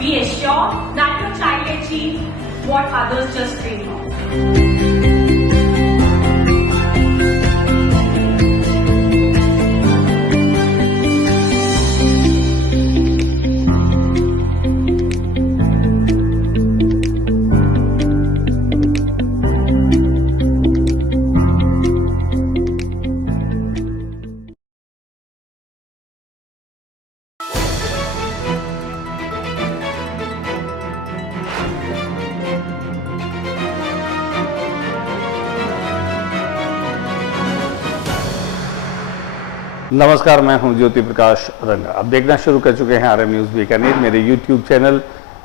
We assure that your child achieves what others just dream of. नमस्कार, मैं हूं ज्योति प्रकाश रंगा। अब देखना शुरू कर चुके हैं RM न्यूज़ बीकानेर। मेरे YouTube चैनल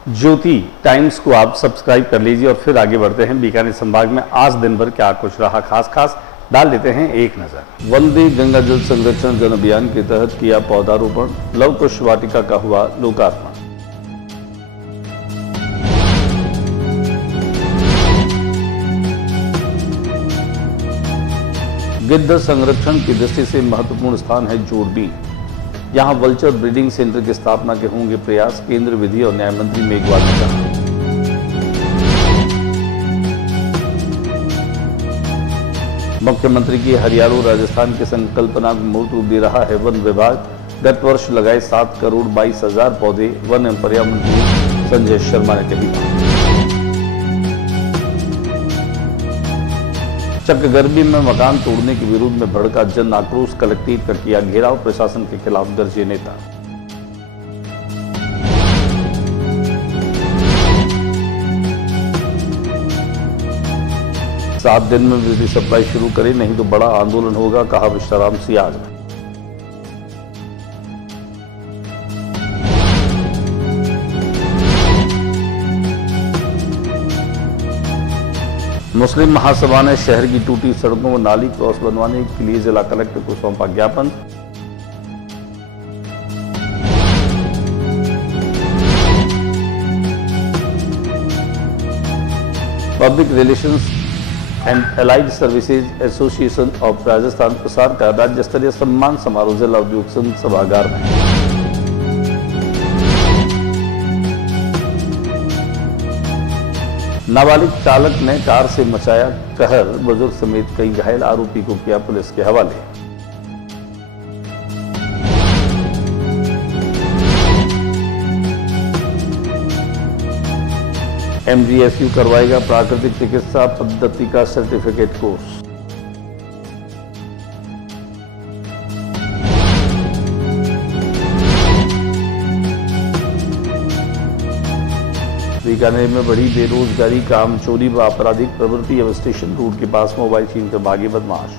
ज्योति टाइम्स को आप सब्सक्राइब कर लीजिए और फिर आगे बढ़ते हैं। बीकानेर संभाग में आज दिन भर क्या कुछ रहा खास डाल देते हैं एक नजर। वंदे गंगा जल संरक्षण जन अभियान के तहत किया पौधारोपण, लव कुश वाटिका का हुआ लोकार्पण। गिद्ध संरक्षण की दृष्टि से महत्वपूर्ण स्थान है जोड़बीन। यहां वल्चर ब्रीडिंग सेंटर की स्थापना के होंगे प्रयास, केंद्र विधि और न्याय मंत्री मेघवाल ने कहा। मुख्यमंत्री की हरियाणा राजस्थान की संकल्पना को मूर्त रूप दे रहा है वन विभाग। गत वर्ष लगाए 7,22,00,000 पौधे। वन एवं पर्यावरण मंत्री संजय शर्मा ने कही। चकगर्मी में मकान तोड़ने के विरोध में भड़का जन आक्रोश, कलेक्ट्रेट का किया घेराव, प्रशासन के खिलाफ गरजे नेता। सात दिन में बिजली सप्लाई शुरू करें, नहीं तो बड़ा आंदोलन होगा, कहा विश्राम सियाज। मुस्लिम महासभा ने शहर की टूटी सड़कों व नाली क्रॉस बनवाने के लिए जिला कलेक्टर को सौंपा ज्ञापन। Public relations and allied services association of Rajasthan प्रसार का राज्य स्तरीय सम्मान समारोह जिला उद्योग संघ सभागार में। नाबालिग चालक ने कार से मचाया कहर, बुजुर्ग समेत कई घायल, आरोपी को किया पुलिस के हवाले। MGSU करवाएगा प्राकृतिक चिकित्सा पद्धति का सर्टिफिकेट कोर्स। बीकानेर में बढ़ी बेरोजगारी, काम चोरी व आपराधिक प्रवृत्ति। अब स्टेशन रोड के पास मोबाइल छीन कर भागे बदमाश।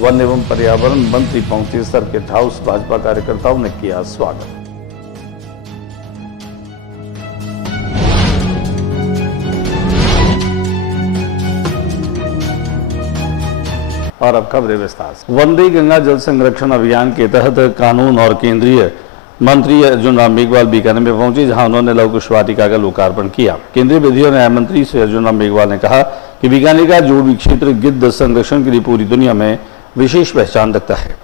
वन एवं पर्यावरण मंत्री पहुंचे सर्किट हाउस, भाजपा कार्यकर्ताओं ने किया स्वागत। और अब खबरें विस्तार से। वंदे गंगा जल संरक्षण अभियान के तहत कानून और केंद्रीय मंत्री अर्जुन राम मेघवाल बीकानेर में पहुंचे, जहां उन्होंने लव कुश वाटिका का लोकार्पण किया। केंद्रीय विधि और न्याय मंत्री श्री अर्जुन राम मेघवाल ने कहा कि बीकानेर का जोड़बी क्षेत्र गिद्ध संरक्षण के लिए पूरी दुनिया में विशेष पहचान रखता है।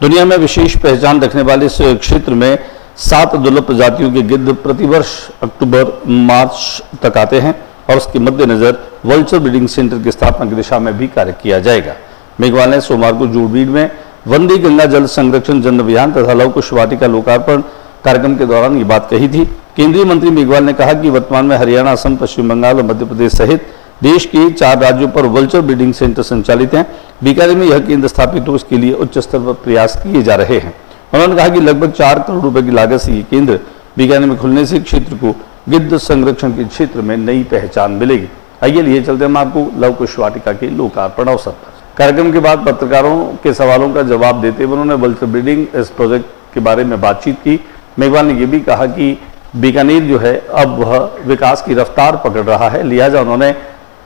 दुनिया में विशेष पहचान रखने वाले इस क्षेत्र में 7 दुर्लभ प्रजातियों के गिद्ध प्रतिवर्ष अक्टूबर-मार्च तक आते हैं और उसके मद्देनजर वल्चर ब्रीडिंग सेंटर की स्थापना की दिशा में भी कार्य किया जाएगा। मेघवाल ने सोमवार को जोड़बीन में वंदे गंगा जल संरक्षण जन अभियान तथा लव कुश वाटिका लोकार्पण कार्यक्रम के दौरान ये बात कही थी। केंद्रीय मंत्री मेघवाल ने कहा कि वर्तमान में हरियाणा, असम, पश्चिम बंगाल और मध्य प्रदेश सहित देश के 4 राज्यों पर वल्चर ब्रीडिंग सेंटर संचालित हैं। बीकानेर में यह केंद्र स्थापित हो, इसके लिए उच्च स्तर पर प्रयास किए जा रहे हैं। उन्होंने कहा कि लगभग 4 करोड़ रुपए की लागत से ये केंद्र बीकानेर में खुलने से क्षेत्र को गिद्ध संरक्षण के क्षेत्र में नई पहचान मिलेगी। आइए लिए चलते हम आपको लव कुश वाटिका के लोकार्पण अवसर पर। कार्यक्रम के बाद पत्रकारों के सवालों का जवाब देते हुए उन्होंने वल्चर ब्रीडिंग इस प्रोजेक्ट के बारे में बातचीत की। मेघवाल ने यह भी कहा कि बीकानेर जो है अब वह विकास की रफ्तार पकड़ रहा है, लिहाजा उन्होंने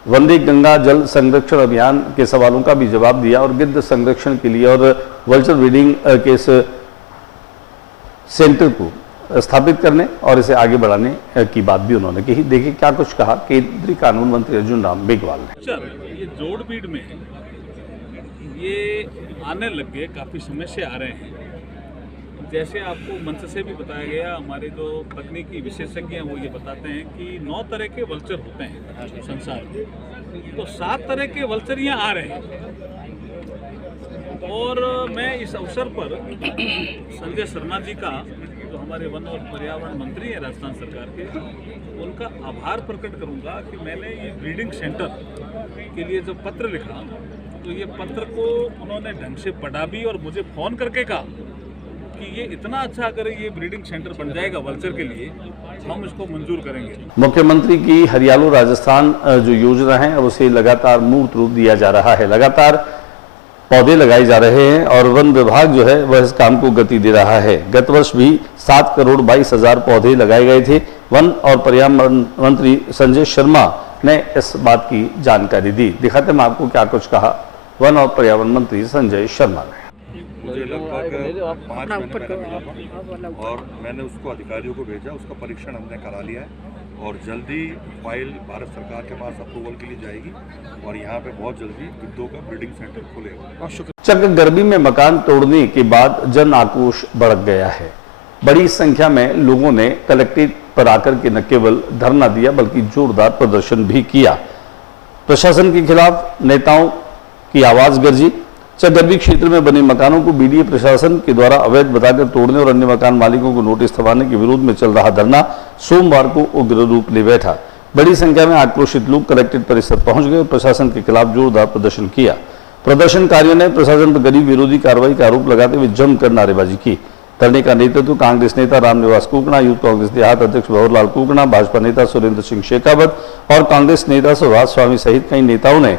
वंदे गंगा जल संरक्षण अभियान के सवालों का भी जवाब दिया और गिद्ध संरक्षण के लिए और वल्चर ब्रीडिंग के इस सेंटर को स्थापित करने और इसे आगे बढ़ाने की बात भी उन्होंने कही। देखिए क्या कुछ कहा केंद्रीय कानून मंत्री अर्जुन राम मेघवाल ने। ये जोड़बीड़ में ये आने लग गए, काफ़ी समय से आ रहे हैं। जैसे आपको मंच से भी बताया गया, हमारे जो तकनीकी विशेषज्ञ हैं वो ये बताते हैं कि 9 तरह के वल्चर होते हैं संसार में, तो 7 तरह के वल्चर यहाँ आ रहे हैं। और मैं इस अवसर पर संजय शर्मा जी का, जो हमारे वन और पर्यावरण मंत्री हैं राजस्थान सरकार के, उनका आभार प्रकट करूंगा कि मैंने ये ब्रीडिंग सेंटर के लिए जो पत्र लिखा, तो ये पत्र को उन्होंने ढंग से पढ़ा भी और मुझे फ़ोन करके कहा कि ये इतना अच्छा अगर ये ब्रीडिंग सेंटर बन जाएगा वल्चर के लिए, हम इसको मंजूर करेंगे। मुख्यमंत्री की हरियालो राजस्थान जो योजना है अब उसे लगातार मूर्त रूप दिया जा रहा है। लगातार पौधे लगाए जा रहे हैं और वन विभाग जो है वह इस काम को गति दे रहा है। गत वर्ष भी 7,22,00,000 पौधे लगाए गए थे। वन और पर्यावरण मंत्री संजय शर्मा ने इस बात की जानकारी दी। दिखाते हैं आपको क्या कुछ कहा वन और पर्यावरण मंत्री संजय शर्मा ने। मुझे लगभग 5 महीने पहले मिला और मैंने उसको अधिकारियों को भेजा, उसका परीक्षण हमने करा लिया है और जल्दी फाइल भारत सरकार के पास अप्रूवल के लिए जाएगी और यहाँ पे बहुत जल्दी गिद्धों का ब्रीडिंग सेंटर खुलेगा। चक गर्मी में मकान तोड़ने के बाद जन आक्रोश बढ़ गया है। बड़ी संख्या में लोगों ने कलेक्ट्रेट पर आकर के न केवल धरना दिया बल्कि जोरदार प्रदर्शन भी किया। प्रशासन के खिलाफ नेताओं की आवाज गरजी। चकगर्वी क्षेत्र में बने मकानों को बीडीए प्रशासन के द्वारा अवैध बताकर तोड़ने और अन्य मकान मालिकों को नोटिस थमाने के विरोध में चल रहा धरना सोमवार को उग्र रूप ले बैठा। बड़ी संख्या में आक्रोशित लोग कलेक्ट्रेट परिसर पहुंच गए और प्रशासन के खिलाफ जोरदार प्रदर्शन किया। प्रदर्शनकारियों ने प्रशासन पर गरीब विरोधी कार्रवाई का आरोप लगाते हुए जमकर नारेबाजी की। धरने का नेतृत्व कांग्रेस नेता रामनिवास कुकना, यूथ कांग्रेस देहात अध्यक्ष भंवरलाल कुकना, भाजपा नेता सुरेंद्र सिंह शेखावत और कांग्रेस नेता सुभाष स्वामी सहित कई नेताओं ने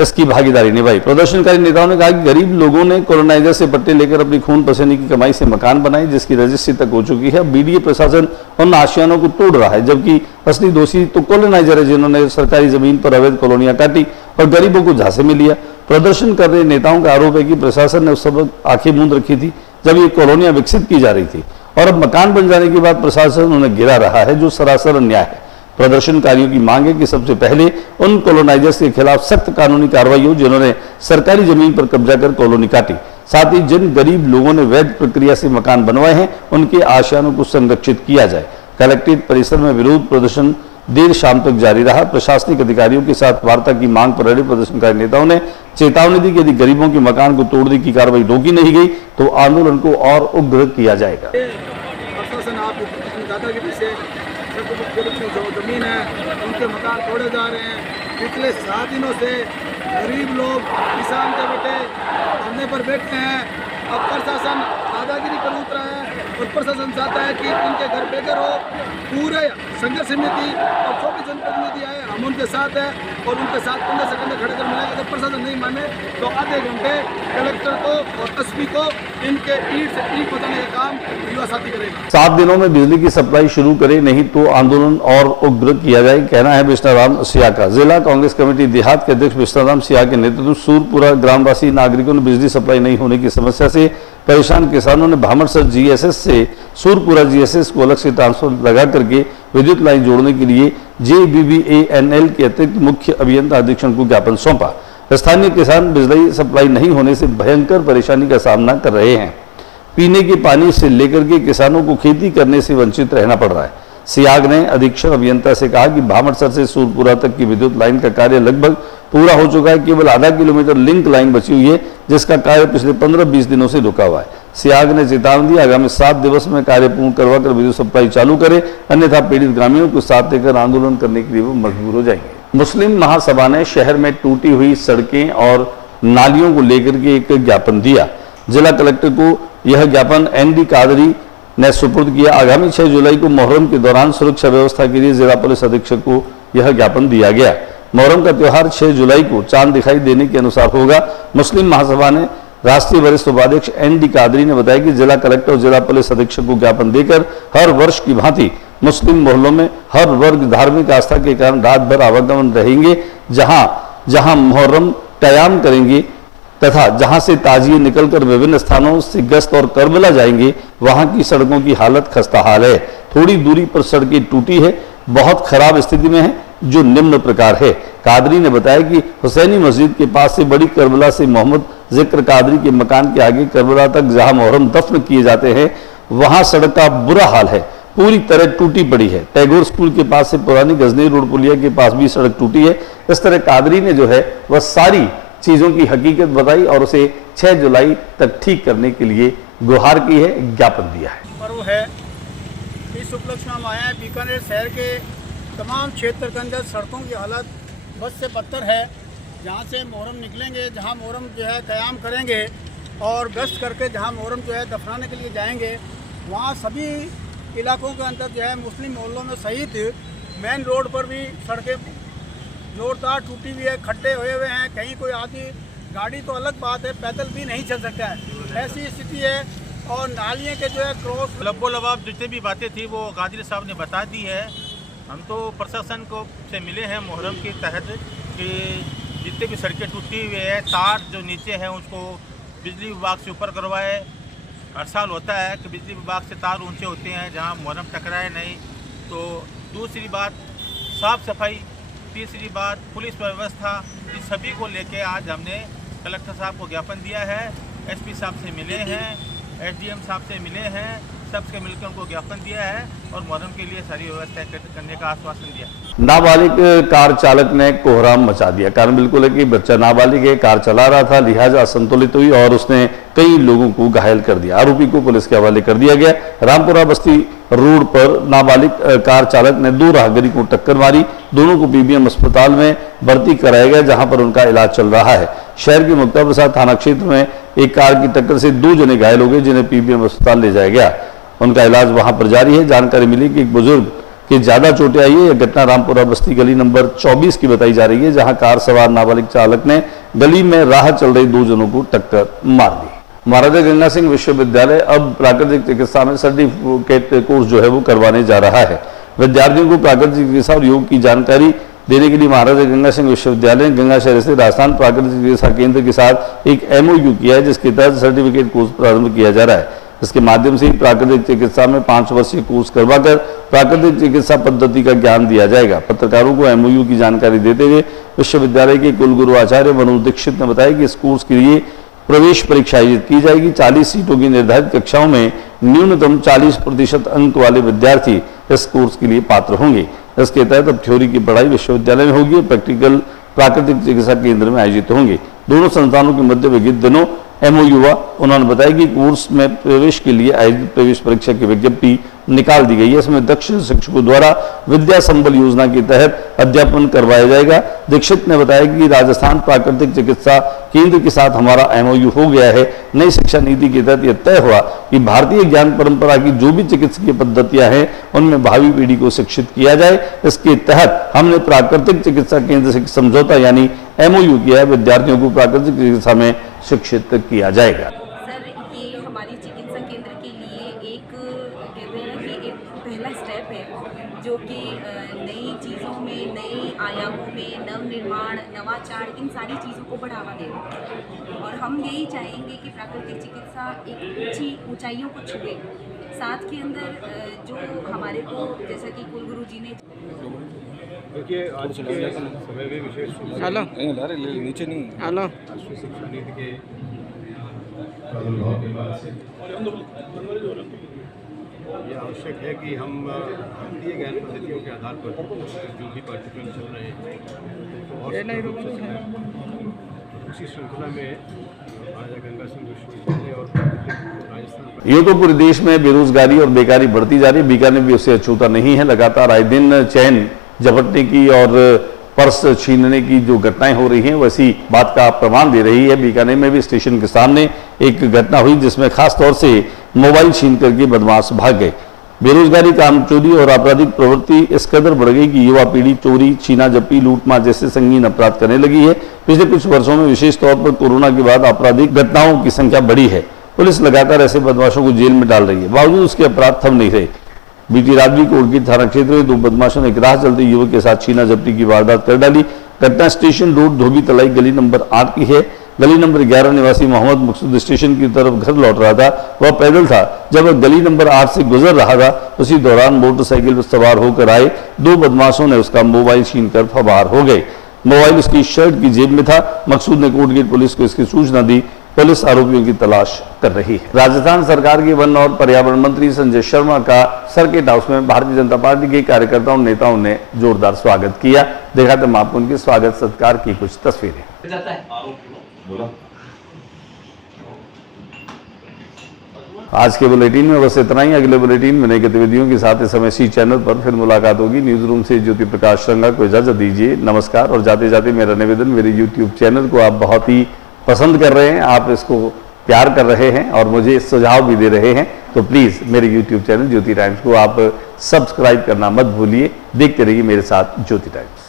इसकी भागीदारी निभाई। प्रदर्शनकारी नेताओं ने कहा कि गरीब लोगों ने कॉलोनाइजर से पट्टे लेकर अपनी खून पसीने की कमाई से मकान बनाए, जिसकी रजिस्ट्री तक हो चुकी है। बीडीए प्रशासन उन आशियानों को तोड़ रहा है, जबकि असली दोषी तो कॉलोनाइजर है जिन्होंने सरकारी जमीन पर अवैध कॉलोनियां काटी और गरीबों को झांसे में लिया। प्रदर्शन कर रहे नेताओं का आरोप है कि प्रशासन ने उस समय आंखें मूंद रखी थी जब ये कॉलोनियां विकसित की जा रही थी और अब मकान बन जाने के बाद प्रशासन उन्हें गिरा रहा है, जो सरासर अन्याय है। प्रदर्शनकारियों की मांग है कि सबसे पहले उन कॉलोनाइजर्स के खिलाफ सख्त कानूनी कार्रवाई हो जिन्होंने सरकारी जमीन पर कब्जा कर कॉलोनी काटी। साथ ही जिन गरीब लोगों ने वैध प्रक्रिया से मकान बनवाए हैं उनके आशियानों को संरक्षित किया जाए। कलेक्ट्रेट परिसर में विरोध प्रदर्शन देर शाम तक जारी रहा। प्रशासनिक अधिकारियों के साथ वार्ता की मांग पर अड़े प्रदर्शनकारी नेताओं ने चेतावनी दी कि यदि गरीबों के मकान को तोड़ने की कार्रवाई रोकी नहीं गई तो आंदोलन को और उग्र किया जाएगा। प्रशासन आप दादागिरी से जो जमीन है उनके मकान तोड़े जा रहे हैं। पिछले 7 दिनों से गरीब लोग किसान के बेटे धरने पर बैठे हैं। अब प्रशासन दादागिरी पर उतरा है और प्रशासन चाहता है कि उनके घर बेघर हो। पूरे संघर्ष समिति और 24 जनप्रतिनिधि आए, हम उनके साथ हैं और उनके साथ 15 सेकंड में खड़े कर मिले। अगर प्रशासन नहीं माने तो आधे घंटे कलेक्टर को और एसपी को इनके ईंट से ईंट बचाने का काम युवा साथी करेगा। 7 दिनों में बिजली की सप्लाई शुरू करे, नहीं तो आंदोलन और उग्र किया जाए, कहना है विष्णुराम सिया का। जिला कांग्रेस कमेटी देहात के अध्यक्ष विष्णुराम सिया के नेतृत्व सूरपुरा ग्रामवासी नागरिकों ने बिजली सप्लाई नहीं होने की समस्या से परेशान किसानों ने भामरसर जीएसएस से सूरपुरा जीएसएस को अलग से ट्रांसफर लगा करके विद्युत लाइन जोड़ने के लिए JBBANL के अतिरिक्त मुख्य अभियंता अधीक्षक को ज्ञापन सौंपा। स्थानीय किसान बिजली सप्लाई नहीं होने से भयंकर परेशानी का सामना कर रहे हैं। पीने के पानी से लेकर के किसानों को खेती करने से वंचित रहना पड़ रहा है। सियाग ने अधीक्षक अभियंता से कहा कि भामरसर से सूरपुरा तक की विद्युत लाइन का कार्य लगभग पूरा हो चुका है। केवल आधा किलोमीटर लिंक लाइन बची हुई है, जिसका कार्य पिछले 15-20 दिनों से रुका हुआ है। सियाग ने चेतावनी दी आगामी 7 दिवस में कार्य पूर्ण करवाकर विद्युत सप्लाई चालू करे, अन्यथा पीड़ित ग्रामीणों को साथ लेकर आंदोलन करने के लिए वो मजबूर हो जाएंगे। मुस्लिम महासभा ने शहर में टूटी हुई सड़कें और नालियों को लेकर के एक ज्ञापन दिया। जिला कलेक्टर को यह ज्ञापन ND कादरी ने सुपुर्द किया। आगामी 6 जुलाई को मुहर्रम के दौरान सुरक्षा व्यवस्था के लिए जिला पुलिस अधीक्षक को यह ज्ञापन दिया गया। मुहर्रम का त्योहार 6 जुलाई को चांद दिखाई देने के अनुसार होगा। मुस्लिम महासभा ने राष्ट्रीय वरिष्ठ उपाध्यक्ष ND कादरी ने बताया कि जिला कलेक्टर और जिला पुलिस अधीक्षक को ज्ञापन देकर हर वर्ष की भांति मुस्लिम मोहल्लों में हर वर्ग धार्मिक आस्था के कारण रात भर आवागमन रहेंगे। जहां जहां मुहर्रम कयाम करेंगे तथा जहां से ताजिए निकलकर विभिन्न स्थानों से गश्त और करबला जाएंगे, वहां की सड़कों की हालत खस्ता हाल है। थोड़ी दूरी पर सड़कें टूटी है, बहुत खराब स्थिति में है। जो निम्न प्रकार है। कादरी ने बताया कि हुसैनी मस्जिद के पास से बड़ी करबला से मोहम्मद जिक्र कादरी के मकान के आगे करबला तक जहां मुहर्रम दफन किए जाते हैं वहां सड़क का बुरा हाल है, पूरी तरह टूटी पड़ी है। टैगोर स्कूल के पास से पुरानी गजनी रोड पुलिया के पास भी सड़क टूटी है। इस तरह कादरी ने जो है वह सारी चीजों की हकीकत बताई और उसे 6 जुलाई तक ठीक करने के लिए गुहार की है, ज्ञापन दिया है। पर्व है, इस उपलक्ष्य में हम आए हैं। बीकानेर शहर के तमाम क्षेत्र के अंदर सड़कों की हालत बद से बदतर है। जहाँ से मुहर्रम निकलेंगे, जहाँ मुहर्रम जो है क़याम करेंगे और गश्त करके जहाँ मुहर्रम जो है दफनाने के लिए जाएंगे, वहाँ सभी इलाकों के अंदर जो है मुस्लिम मोहल्लों में सहित मेन रोड पर भी सड़कें जोरदार टूटी हुई है, खड्डे हुए हैं। कहीं कोई आदमी गाड़ी तो अलग बात है, पैदल भी नहीं चल सकता है, ऐसी स्थिति है। और नालियों के जो है क्रॉस लब्बो लबाब जितनी भी बातें थी वो कादरी साहब ने बता दी है। हम तो प्रशासन को से मिले हैं मुहर्रम के तहत कि जितने भी सड़कें टूटी हुई है, तार जो नीचे हैं उसको बिजली विभाग से ऊपर करवाए। हर साल होता है कि बिजली विभाग से तार ऊंचे होते हैं जहां मुहर्रम टकराए नहीं। तो दूसरी बात साफ़ सफाई, तीसरी बात पुलिस व्यवस्था, इस सभी को लेके आज हमने कलेक्टर साहब को ज्ञापन दिया है। एसपी साहब से मिले हैं, एसडीएम साहब से मिले हैं, सबसे मिलकर उनको ज्ञापन दिया है और मुहर्रम के लिए सारी व्यवस्था करने का आश्वासन दिया। नाबालिग कार चालक ने कोहराम मचा दिया। कारण बिल्कुल है कि बच्चा नाबालिग है, कार चला रहा था, लिहाजा असंतुलित हुई और उसने कई लोगों को घायल कर दिया। आरोपी को पुलिस के हवाले कर दिया गया। रामपुरा बस्ती रोड पर नाबालिग कार चालक ने 2 राहगीर को टक्कर मारी। दोनों को पीबीएम अस्पताल में भर्ती कराया गया, जहां पर उनका इलाज चल रहा है। शहर के मुक्ता प्रसाद थाना क्षेत्र में एक कार की टक्कर से 2 जने घायल हो गए, जिन्हें पीबीएम अस्पताल ले जाया गया। उनका इलाज वहां पर जारी है। जानकारी मिली कि एक बुजुर्ग की ज्यादा चोटें आई है। यह घटना रामपुरा बस्ती गली नंबर 24 की बताई जा रही है, जहां कार सवार नाबालिग चालक ने गली में राह चल रही 2 जनों को टक्कर मार दी। महाराजा गंगा सिंह विश्वविद्यालय अब प्राकृतिक चिकित्सा में सर्टिफिकेट कोर्स जो है वो करवाने जा रहा है। विद्यार्थियों को प्राकृतिक चिकित्सा और योग की जानकारी देने के लिए महाराजा गंगा सिंह विश्वविद्यालय ने गंगा शहर से राजस्थान प्राकृतिक चिकित्सा केंद्र के साथ एक MOU किया है, जिसके तहत सर्टिफिकेट कोर्स प्रारंभ किया जा रहा है। इसके माध्यम से प्राकृतिक चिकित्सा में 5 वर्षीय कोर्स करवाकर प्राकृतिक चिकित्सा पद्धति का ज्ञान दिया जाएगा। पत्रकारों को MOU की जानकारी देते हुए विश्वविद्यालय के कुलगुरु आचार्य मनोज दीक्षित ने बताया कि इस कोर्स के लिए प्रवेश परीक्षा आयोजित की जाएगी। 40 सीटों की निर्धारित कक्षाओं में न्यूनतम 40% अंक वाले विद्यार्थी इस कोर्स के लिए पात्र होंगे। इसके तहत अब थ्योरी की पढ़ाई विश्वविद्यालय में होगी और प्रैक्टिकल प्राकृतिक चिकित्सा केंद्र में आयोजित होंगे। दोनों संस्थानों के मध्य विगत दिनों MOU हुआ। उन्होंने बताया कि कोर्स में प्रवेश के लिए आयोजित प्रवेश परीक्षा की विज्ञप्ति निकाल दी गई है। इसमें दक्ष शिक्षकों द्वारा विद्या संबल योजना के तहत अध्यापन करवाया जाएगा। दीक्षित ने बताया कि राजस्थान प्राकृतिक चिकित्सा केंद्र के साथ हमारा MOU हो गया है। नई शिक्षा नीति के तहत यह तय हुआ कि भारतीय ज्ञान परंपरा की जो भी चिकित्सकीय पद्धतियां हैं उनमें भावी पीढ़ी को शिक्षित किया जाए। इसके तहत हमने प्राकृतिक चिकित्सा केंद्र से समझौता यानी MOU किया है। विद्यार्थियों को प्राकृतिक चिकित्सा में शिक्षित किया जाएगा। सर, ये हमारी चिकित्सा केंद्र के लिए एक कहते हैं कि एक पहला स्टेप है, जो कि नई चीज़ों में, नए आयामों में नवनिर्माण, नवाचार, इन सारी चीज़ों को बढ़ावा देगा। और हम यही चाहेंगे कि प्राकृतिक चिकित्सा एक ऊंची ऊंचाइयों को छुए। साथ के अंदर जो हमारे को, जैसा कि कुलगुरु जी ने देखिए, आज के समय में विशेष नीचे नहीं राष्ट्रीय शिक्षा नीति के प्रादुर्भाव के बाद से ये आवश्यक है कि हम भारतीय ज्ञान पद्धतियों के आधार पर जो भी पाठ्यक्रम चल रहे हैं और उसी श्रृंखला में महाराजा गंगा सिंह विश्वविद्यालय और राजस्थान ये तो पूरे देश में बेरोजगारी और बेकारी बढ़ती जा रही है। बीकानेर भी उससे अछूता नहीं है। लगातार आए दिन चैन झपटने की और पर्स छीनने की जो घटनाएं हो रही हैं वैसी बात का प्रमाण दे रही है। बीकानेर में भी स्टेशन के सामने एक घटना हुई जिसमें खास तौर से मोबाइल छीन करके बदमाश भाग गए। बेरोजगारी, काम चोरी और आपराधिक प्रवृत्ति इस कदर बढ़ गई कि युवा पीढ़ी चोरी, छीना झपटी, लूटमार जैसे संगीन अपराध करने लगी है। पिछले कुछ वर्षों में विशेष तौर पर कोरोना के बाद आपराधिक घटनाओं की संख्या बढ़ी है। पुलिस लगातार ऐसे बदमाशों को जेल में डाल रही है, बावजूद उसके अपराध थम नहीं रहे। बीती रात भी कोटगी थाना क्षेत्र में 2 बदमाशों ने एक राह चलते युवक के साथ छीना झपटी की वारदात कर डाली। घटना स्टेशन रोड धोबी तलाई गली नंबर 8 की है। गली नंबर 11 निवासी मोहम्मद मकसूद स्टेशन की तरफ घर लौट रहा था। वह पैदल था। जब वह गली नंबर 8 से गुजर रहा था, उसी दौरान मोटरसाइकिल पर सवार होकर आए 2 बदमाशों ने उसका मोबाइल छीनकर फरार हो गए। मोबाइल उसकी शर्ट की जेब में था। मकसूद ने कोटगेट पुलिस को इसकी सूचना दी। पुलिस आरोपियों की तलाश कर रही है। राजस्थान सरकार के वन और पर्यावरण मंत्री संजय शर्मा का सर्किट हाउस में भारतीय जनता पार्टी के कार्यकर्ताओं नेताओं ने जोरदार स्वागत किया। दिखाते हम आपको उनके स्वागत सत्कार की कुछ तस्वीरें। आज के बुलेटिन में बस इतना ही। अगले बुलेटिन में नई गतिविधियों के साथ इस समय सी चैनल पर फिर मुलाकात होगी। न्यूज रूम से ज्योति प्रकाश श्रृंगा को इजाजत दीजिए। नमस्कार। और जाते जाते मेरा निवेदन, मेरे यूट्यूब चैनल को आप बहुत ही पसंद कर रहे हैं, आप इसको प्यार कर रहे हैं और मुझे सुझाव भी दे रहे हैं, तो प्लीज मेरे यूट्यूब चैनल ज्योति टाइम्स को आप सब्सक्राइब करना मत भूलिए। देखते रहिए मेरे साथ ज्योति टाइम्स।